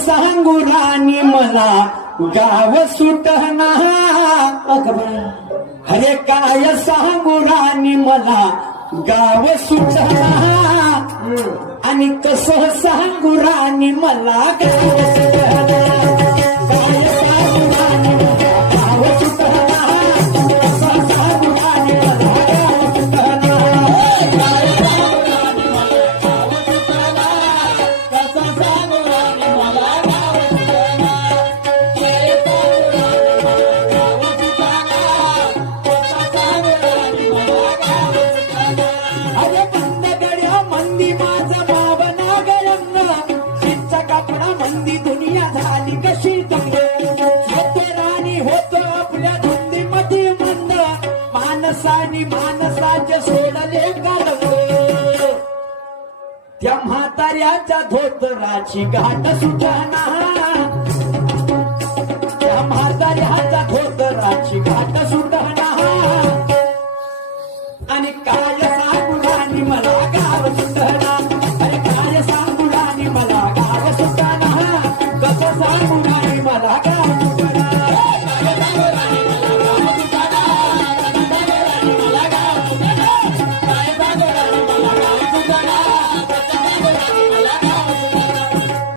सांगू राणी मला गाव सुटना अरे काय सांगू राणी मला गाव सुटना आणि कसं सांगू राणी मला गाव सुटना काय सांगू राणी मला गाव सुटना कसं सांगू राणी मला गाव सुटना काय सांगू राणी मला गाव सुटना कसं सांगू राणी मला गाव सुटना काय सांगू राणी मला गाव सुटना अरे बंद गड्या मंदी माझा भावना गरमना चिंचा कापडा मंदी दुनिया झाली कशी दंग होते राणी होतो आपल्या धुंदी मध्ये मंद माणसानी माणसाचे सोडले गालव त्या म्हाताऱ्याच्या धोतराची गाठ सुटना